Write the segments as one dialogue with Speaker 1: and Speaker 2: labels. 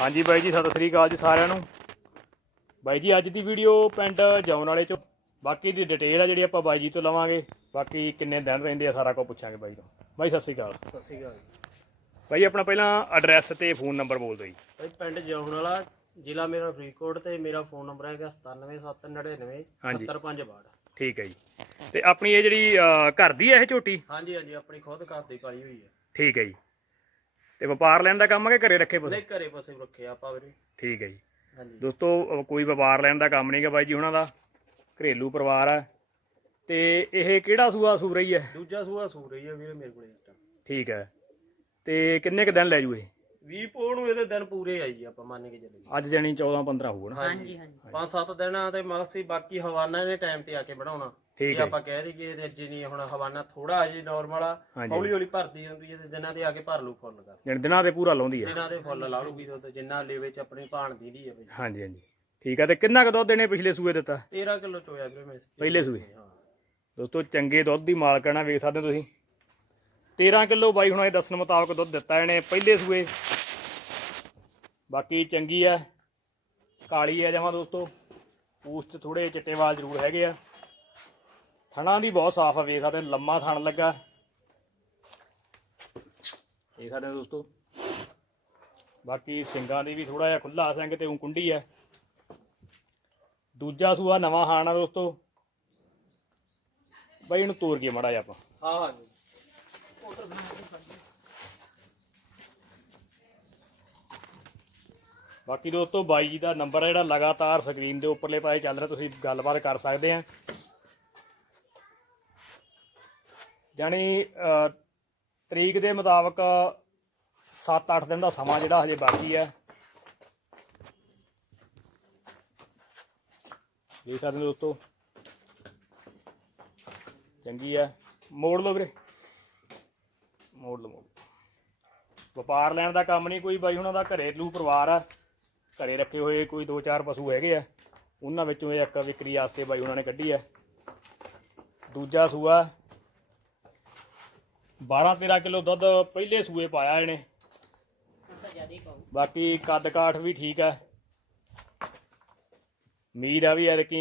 Speaker 1: ਹਾਂਜੀ ਬਾਈ ਜੀ ਸਤਿ ਸ੍ਰੀ ਅਕਾਲ ਜੀ ਸਾਰਿਆਂ ਨੂੰ। ਬਾਈ ਜੀ ਅੱਜ ਦੀ ਵੀਡੀਓ ਪਿੰਡ ਜੌਨ ਵਾਲੇ ਚੋਂ। ਬਾਕੀ ਦੀ ਡਿਟੇਲ ਆ ਜਿਹੜੀ ਆਪਾਂ ਬਾਈ ਜੀ ਤੋਂ ਲਵਾਂਗੇ। ਬਾਕੀ ਕਿੰਨੇ ਦਿਨ ਰਹਿੰਦੇ ਆ ਸਾਰਾ ਕੁਝ ਪੁੱਛਾਂਗੇ ਬਾਈ ਤੋਂ। ਬਾਈ ਸਤਿ ਸ੍ਰੀ ਅਕਾਲ।
Speaker 2: ਸਤਿ ਸ਼੍ਰੀ ਅਕਾਲ
Speaker 1: ਬਾਈ ਆਪਣਾ ਪਹਿਲਾਂ ਐਡਰੈਸ ਤੇ ਫੋਨ ਨੰਬਰ ਬੋਲ ਦਿਓ ਜੀ।
Speaker 2: ਭਾਈ ਪਿੰਡ ਜੌਹਣ ਵਾਲਾ ਜ਼ਿਲ੍ਹਾ ਮੇਰਾ ਫਰੀਦਕੋਟ ਤੇ ਮੇਰਾ ਫੋਨ ਨੰਬਰ ਹੈਗਾ 97799
Speaker 1: ਹਾਂਜੀ।
Speaker 2: 7562
Speaker 1: ਠੀਕ ਹੈ ਜੀ। ਤੇ ਆਪਣੀ ਇਹ ਜਿਹੜੀ ਘਰ ਦੀ ਹੈ ਇਹ ਝੋਟੀ?
Speaker 2: ਹਾਂਜੀ ਹਾਂਜੀ ਆਪਣੀ ਖੁਦ ਘਰ ਦੀ ਪਾਲੀ ਹੋਈ ਹੈ।
Speaker 1: ਠੀਕ ਹੈ ਜੀ। ਤੇ ਵਪਾਰ ਲੈਣ ਦਾ ਕੰਮ ਹੈ ਕਿ ਘਰੇ ਰੱਖੇ ਪਸ਼ੂ
Speaker 2: ਨਹੀਂ ਘਰੇ ਪਸੇ ਰੱਖਿਆ ਆਪਾਂ ਵੀਰੇ।
Speaker 1: ਠੀਕ ਹੈ ਜੀ।
Speaker 2: ਹਾਂਜੀ।
Speaker 1: ਦੋਸਤੋ ਅਹ ਕੋਈ ਵਪਾਰ ਲੈਣ ਦਾ ਕੰਮ ਨਹੀਂਗਾ ਬਾਈ ਜੀ ਉਹਨਾਂ ਦਾ। ਘਰੇਲੂ ਪਰਿਵਾਰ ਹੈ ਤੇ ਇਹ ਕਿਹੜਾ ਸੂਆ ਸੂ ਰਹੀ ਹੈ?
Speaker 2: ਦੂਜਾ ਸੂਆ ਸੂ ਰਹੀ ਹੈ ਵੀਰੇ ਮੇਰੇ ਕੋਲੇ ਇਸ time।
Speaker 1: ਠੀਕ ਹੈ। ਤੇ ਕਿੰਨੇ ਕ ਦਿਨ ਲੈ ਜੂ ਇਹ?
Speaker 2: 20 ਪੋਹ ਨੂੰ ਇਹਦੇ ਦਿਨ ਪੂਰੇ ਆਈ ਜੀ ਆਪਾਂ ਮੰਨ ਕੇ ਚੱਲੀਏ।
Speaker 1: ਅੱਜ ਜਾਨੀ 14 15 ਹੋਊਗਾ ਨਾ।
Speaker 2: ਹਾਂਜੀ। ਹਾਂਜੀ ਪੰਜ ਸੱਤ ਦਿਨ ਆ ਤੇ ਮਾਸੀ ਬਾਕੀ ਹਵਾਨਾ ਨੇ ਟਾਈਮ ਤੇ ਆ ਕੇ ਬਣਾਉਣਾ।
Speaker 1: ਠੀਕ
Speaker 2: ਜੇ। ਆਪਾਂ ਕਹਿ ਦਈਏ ਤੇ ਅੱਜ ਨਹੀਂ ਹੁਣ ਹਵਾਨਾ ਥੋੜਾ ਜੀ ਨਾਰਮਲ ਆ। ਹੌਲੀ ਹੌਲੀ ਭਰਦੀ ਹੁੰਦੀ ਹੈ ਤੇ ਦਿਨਾਂ ਤੇ ਆ ਕੇ ਭਰ ਲੂ ਫੁੱਲ ਕਰ।
Speaker 1: ਜਾਣੀ ਦਿਨਾਂ ਤੇ ਪੂਰਾ ਲਾਉਂਦੀ ਹੈ
Speaker 2: ਦਿਨਾਂ ਦੇ ਫੁੱਲ ਲਾ ਲੂਗੀ ਦੁੱਧ ਜਿੰਨਾ ਲੇਵੇ ਚ ਆਪਣੀ ਭਾਣ ਦੀ ਦੀ ਹੈ ਬਈ।
Speaker 1: ਹਾਂਜੀ ਹਾਂਜੀ। ਠੀਕ ਹੈ ਤੇ ਕਿੰਨਾ ਕ ਦੁੱਧ ਇਹਨੇ ਪਿਛਲੇ ਸੂਏ ਦਿੱਤਾ?
Speaker 2: 13 ਕਿਲੋ ਚੋਇਆ ਵੀਰੇ ਮੈਂ।
Speaker 1: ਪਹਿਲੇ ਸੂਏ?
Speaker 2: ਹਾਂ।
Speaker 1: ਦੋਸਤੋ ਚੰਗੇ ਦੁੱਧ ਦੀ ਮਾਲਕਣਾ ਵੇਖ ਸਕਦੇ ਤੁਸੀਂ। 13 ਕਿਲੋ ਬਾਈ ਹੁਣ ਇਹ ਦੱਸਣ ਮੁਤਾਬਕ ਦੁੱਧ ਦਿੱਤਾ ਇਹਨੇ ਪਹਿਲੇ ਸੂਏ। ਬਾਕੀ ਚੰਗੀ ਆ। ਕਾਲੀ ਆ ਜਮਾ ਦੋਸਤੋ। ਪੂਛ ਤੇ ਥੋੜੇ ਚਿੱਟੇ ਵਾਲ ਜ਼ਰੂਰ ਹੈਗੇ ਆ। ਥਣਾ ਦੀ ਬਹੁਤ ਸਾਫ਼ ਆ ਵੇਖ ਸਕਦੇ ਹੋ, ਲੰਮਾ ਥਣ ਲੱਗਾ। ਇਹ ਸਾਡੇ ਦੋਸਤੋ। ਬਾਕੀ ਸਿੰਗਾਂ ਦੀ ਵੀ ਥੋੜਾ ਜਿਹਾ ਖੁੱਲਾ ਸਿੰਘ ਤੇ ਉਹ ਕੁੰਡੀ ਆ। ਦੂਜਾ ਸੂਆ ਨਵਾਂ ਹਾਣਾ ਦੋਸਤੋ। ਬਾਈ ਇਹਨੂੰ ਤੋੜ ਕੇ ਮੜਾ ਜਾ ਆਪਾਂ।
Speaker 2: ਹਾਂ ਹਾਂ।
Speaker 1: ਬਾਕੀ ਦੋਸਤੋ ਬਾਈ ਜੀ ਦਾ ਨੰਬਰ ਹੈ ਜਿਹੜਾ ਲਗਾਤਾਰ ਸਕਰੀਨ ਦੇ ਉੱਪਰਲੇ ਪਾਸੇ ਚੱਲ ਰਿਹਾ ਤੁਸੀਂ ਗੱਲਬਾਤ ਕਰ ਸਕਦੇ ਆ। ਜਾਣੀ ਤਰੀਕ ਦੇ ਮੁਤਾਬਕ 7-8 ਦਿਨ ਦਾ ਸਮਾਂ ਜਿਹੜਾ ਹਜੇ ਬਾਕੀ ਹੈ। ਦੇਖ ਸਕਦੇ ਹੋ ਦੋਸਤੋ। ਚੰਗੀ ਹੈ। ਮੋੜ ਲਓ ਵੀਰੇ। ਮੋੜ ਲਓ, ਮੋੜ ਵਪਾਰ ਲੈਣ ਦਾ ਕੰਮ ਨਹੀਂ, ਕੋਈ ਬਾਈ ਉਹਨਾਂ ਦਾ ਘਰੇਲੂ ਪਰਿਵਾਰ ਆ। ਘਰੇ ਰੱਖੇ ਹੋਏ ਕੋਈ ਦੋ ਚਾਰ ਪਸ਼ੂ ਹੈਗੇ ਆ। ਉਹਨਾਂ ਵਿੱਚੋਂ ਇਹ ਇੱਕ ਵਿਕਰੀ ਵਾਸਤੇ ਬਾਈ ਉਹਨਾਂ ਨੇ ਕੱਢੀ ਆ। ਦੂਜਾ ਸੂਆ 12 13 ਕਿਲੋ ਦੁੱਧ ਪਹਿਲੇ ਸੂਏ ਪਾਇਆ ਇਹਨੇ। ਬਾਕੀ ਕੱਦ ਕਾਠ ਵੀ ਠੀਕ ਆ ਉਮੀਦ ਆ ਵੀ ਐਤਕੀ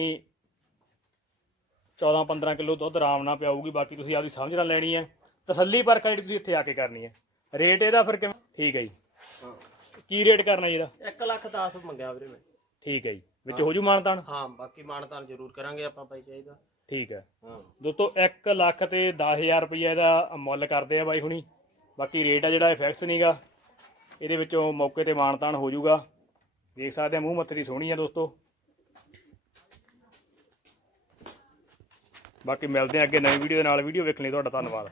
Speaker 1: 14 15 ਕਿਲੋ ਦੁੱਧ ਆਰਾਮ ਨਾਲ ਪਿਆਊਗੀ। ਬਾਕੀ ਤੁਸੀਂ ਆਪਦੀ ਸਮਝ ਨਾਲ ਲੈਣੀ ਹੈ। ਤਸੱਲੀ ਪਰਖ ਜਿਹੜੀ ਤੁਸੀਂ ਇੱਥੇ ਆ ਕੇ ਕਰਨੀ ਹੈ। ਰੇਟ ਇਹਦਾ ਫਿਰ ਕਿਵੇਂ? ਠੀਕ ਹੈ ਜੀ।
Speaker 2: ਹਾਂ।
Speaker 1: ਕੀ ਰੇਟ ਕਰਨਾ ਜੀ ਇਹਦਾ?
Speaker 2: 1 ਲੱਖ 10 ਮੰਗਿਆ ਵੀਰੇ ਮੈਂ।
Speaker 1: ਠੀਕ ਹੈ ਜੀ। ਵਿੱਚ ਹੋ। ਜੂ ਮਾਨਤਾਨ?
Speaker 2: ਹਾਂ ਬਾਕੀ ਮਾਨਤਾਨ ਜ਼ਰੂਰ ਕਰਾਂਗੇ ਆਪਾਂ ਭਾਈ ਚਾਹੀਦਾ।
Speaker 1: ਠੀਕ ਹੈ।
Speaker 2: ਹਾਂ।
Speaker 1: ਦੋਸਤੋ 1 ਲੱਖ ਤੇ 10000 ਰੁਪਏ ਇਹਦਾ ਮੁੱਲ ਕਰਦੇ ਆ ਬਾਈ ਹੁਣੀ। ਬਾਕੀ ਰੇਟ ਆ ਜਿਹੜਾ ਇਹ ਫਿਕਸ ਨਹੀਂਗਾ ਇਹਦੇ ਵਿੱਚੋਂ ਮੌਕੇ ਤੇ ਮਾਨਤਾਨ ਹੋ ਜਾਊਗਾ। ਦੇਖ ਸਕਦੇ ਆ ਮੂੰਹ ਮੱਥਰੀ ਸੋਹਣੀ ਆ ਦੋਸਤੋ। ਬਾਕੀ ਮਿਲਦੇ ਆ ਅੱਗੇ ਨਵੀਂ ਵੀਡੀਓ ਦੇ ਨਾਲ। ਵੀਡੀਓ ਵੇਖਣ ਲਈ ਤੁਹਾਡਾ ਧੰਨਵਾਦ।